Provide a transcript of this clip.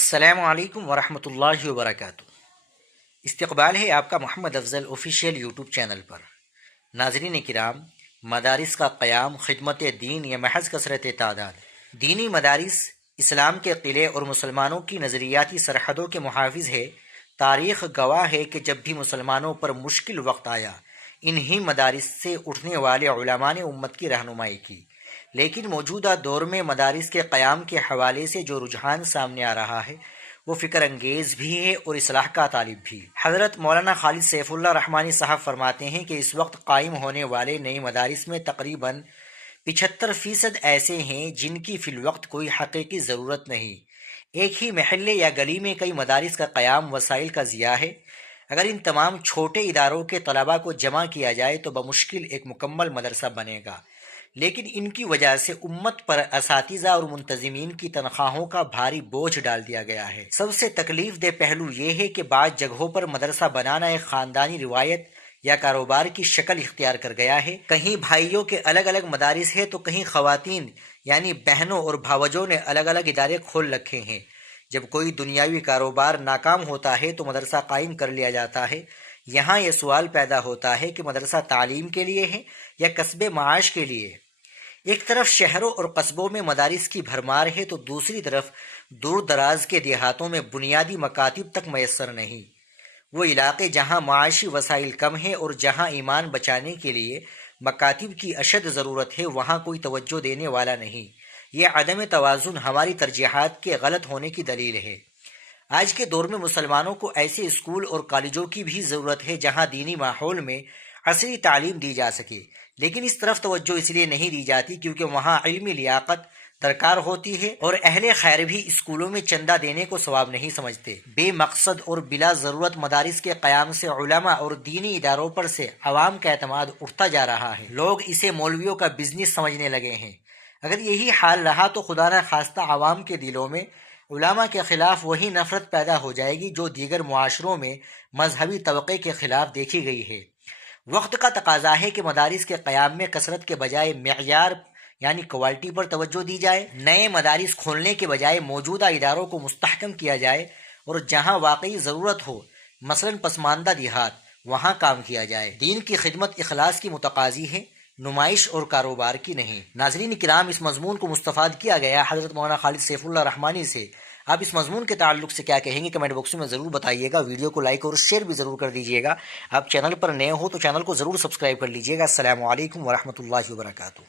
السلام علیکم ورحمۃ اللہ وبرکاتہ۔ استقبال ہے آپ کا محمد افضل آفیشیل یوٹیوب چینل پر۔ ناظرین کرام، مدارس کا قیام خدمت دین یا محض کثرت تعداد؟ دینی مدارس اسلام کے قلعے اور مسلمانوں کی نظریاتی سرحدوں کے محافظ ہے۔ تاریخ گواہ ہے کہ جب بھی مسلمانوں پر مشکل وقت آیا، انہی مدارس سے اٹھنے والے علماء نے امت کی رہنمائی کی۔ لیکن موجودہ دور میں مدارس کے قیام کے حوالے سے جو رجحان سامنے آ رہا ہے وہ فکر انگیز بھی ہے اور اصلاح کا طالب بھی۔ حضرت مولانا خالد سیف اللہ رحمانی صاحب فرماتے ہیں کہ اس وقت قائم ہونے والے نئے مدارس میں تقریباً 75% ایسے ہیں جن کی فی الوقت کوئی حقیقی ضرورت نہیں۔ ایک ہی محلے یا گلی میں کئی مدارس کا قیام وسائل کا ضیاع ہے۔ اگر ان تمام چھوٹے اداروں کے طلباء کو جمع کیا جائے تو بمشکل ایک مکمل مدرسہ بنے گا، لیکن ان کی وجہ سے امت پر اساتذہ اور منتظمین کی تنخواہوں کا بھاری بوجھ ڈال دیا گیا ہے۔ سب سے تکلیف دہ پہلو یہ ہے کہ بعض جگہوں پر مدرسہ بنانا ایک خاندانی روایت یا کاروبار کی شکل اختیار کر گیا ہے۔ کہیں بھائیوں کے الگ الگ مدارس ہیں تو کہیں خواتین یعنی بہنوں اور بھاوجوں نے الگ الگ ادارے کھول رکھے ہیں۔ جب کوئی دنیاوی کاروبار ناکام ہوتا ہے تو مدرسہ قائم کر لیا جاتا ہے۔ یہاں یہ سوال پیدا ہوتا ہے کہ مدرسہ تعلیم کے لیے ہے یا کسب معاش کے لیے؟ ایک طرف شہروں اور قصبوں میں مدارس کی بھرمار ہے تو دوسری طرف دور دراز کے دیہاتوں میں بنیادی مکاتب تک میسر نہیں۔ وہ علاقے جہاں معاشی وسائل کم ہیں اور جہاں ایمان بچانے کے لیے مکاتب کی اشد ضرورت ہے، وہاں کوئی توجہ دینے والا نہیں۔ یہ عدم توازن ہماری ترجیحات کے غلط ہونے کی دلیل ہے۔ آج کے دور میں مسلمانوں کو ایسے اسکول اور کالجوں کی بھی ضرورت ہے جہاں دینی ماحول میں عصری تعلیم دی جا سکے، لیکن اس طرف توجہ اس لیے نہیں دی جاتی کیونکہ وہاں علمی لیاقت درکار ہوتی ہے اور اہل خیر بھی اسکولوں میں چندہ دینے کو ثواب نہیں سمجھتے۔ بے مقصد اور بلا ضرورت مدارس کے قیام سے علماء اور دینی اداروں پر سے عوام کا اعتماد اٹھتا جا رہا ہے۔ لوگ اسے مولویوں کا بزنس سمجھنے لگے ہیں۔ اگر یہی حال رہا تو خدا نہ خواستہ عوام کے دلوں میں علماء کے خلاف وہی نفرت پیدا ہو جائے گی جو دیگر معاشروں میں مذہبی طبقے کے خلاف دیکھی گئی ہے۔ وقت کا تقاضا ہے کہ مدارس کے قیام میں کثرت کے بجائے معیار یعنی کوالٹی پر توجہ دی جائے۔ نئے مدارس کھولنے کے بجائے موجودہ اداروں کو مستحکم کیا جائے اور جہاں واقعی ضرورت ہو، مثلاً پسماندہ دیہات، وہاں کام کیا جائے۔ دین کی خدمت اخلاص کی متقاضی ہے، نمائش اور کاروبار کی نہیں۔ ناظرین کرام، اس مضمون کو مستفاد کیا گیا حضرت مولانا خالد سیف اللہ رحمانی سے۔ آپ اس مضمون کے تعلق سے کیا کہیں گے کمنٹ باکس میں ضرور بتائیے گا۔ ویڈیو کو لائک اور شیئر بھی ضرور کر دیجیے گا۔ آپ چینل پر نئے ہو تو چینل کو ضرور سبسکرائب کر لیجیے گا۔ السلام علیکم ورحمۃ اللہ وبرکاتہ۔